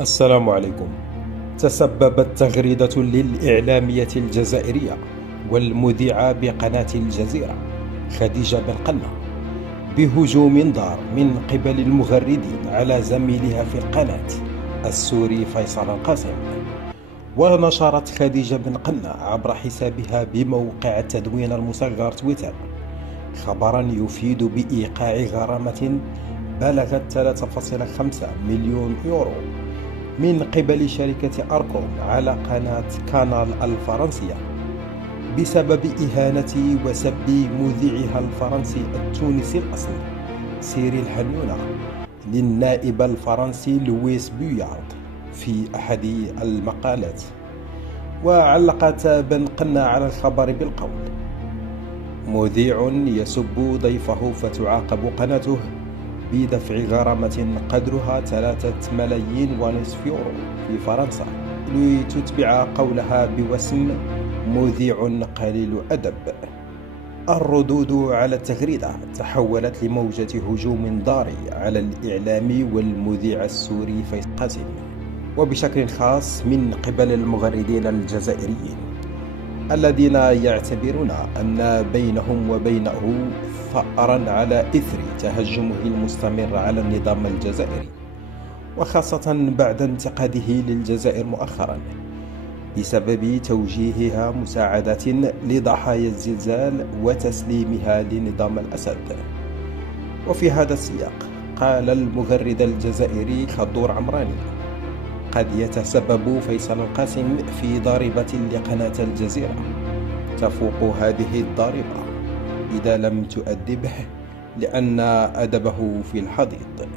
السلام عليكم. تسببت تغريدة للإعلامية الجزائرية والمذيعة بقناة الجزيرة خديجة بن قنة بهجوم ضار من قبل المغردين على زميلها في القناة السوري فيصل القاسم. ونشرت خديجة بن قنة عبر حسابها بموقع التدوين المصغر تويتر خبرا يفيد بإيقاع غرامة بلغت 3.5 مليون يورو من قبل شركة أركون على قناة كانال الفرنسية بسبب إهانة وسب مذيعها الفرنسي التونسي الأصل سيريل حنونة للنائب الفرنسي لويس بويارد في أحد المقالات. وعلقت بن قنة على الخبر بالقول: مذيع يسب ضيفه فتعاقب قناته بدفع غرامة قدرها 3 ملايين ونصف يورو في فرنسا لتتبع قولها بوسم مذيع قليل أدب. الردود على التغريدة تحولت لموجة هجوم ضاري على الإعلامي والمذيع السوري فيصل قاسم، وبشكل خاص من قبل المغردين الجزائريين الذين يعتبرون أن بينهم وبينه ثأرا على إثر تهجمه المستمر على النظام الجزائري، وخاصة بعد انتقاده للجزائر مؤخرا بسبب توجيهها مساعدات لضحايا الزلزال وتسليمها لنظام الأسد. وفي هذا السياق قال المغرد الجزائري خضور عمراني: قد يتسبب فيصل القاسم في ضاربة لقناة الجزيرة تفوق هذه الضاربة إذا لم تؤدبه، لأن أدبه في الحضيض.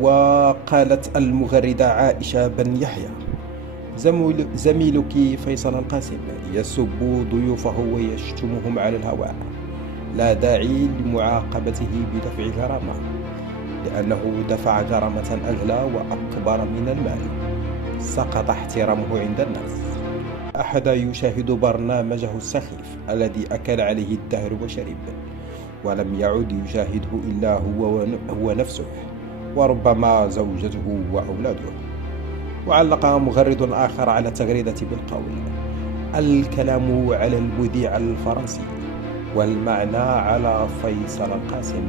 وقالت المغردة عائشة بن يحيى: زميلك فيصل القاسم يسب ضيوفه ويشتمهم على الهواء، لا داعي لمعاقبته بدفع غرامة، لأنه دفع غرامة أغلى وأكبر من المال، سقط احترامه عند الناس. أحد يشاهد برنامجه السخيف الذي أكل عليه الدهر وشرب، ولم يعد يشاهده إلا هو نفسه، وربما زوجته وأولاده. وعلق مغرد آخر على التغريدة بالقول: الكلام على المذيع الفرنسي والمعنى على فيصل القاسم.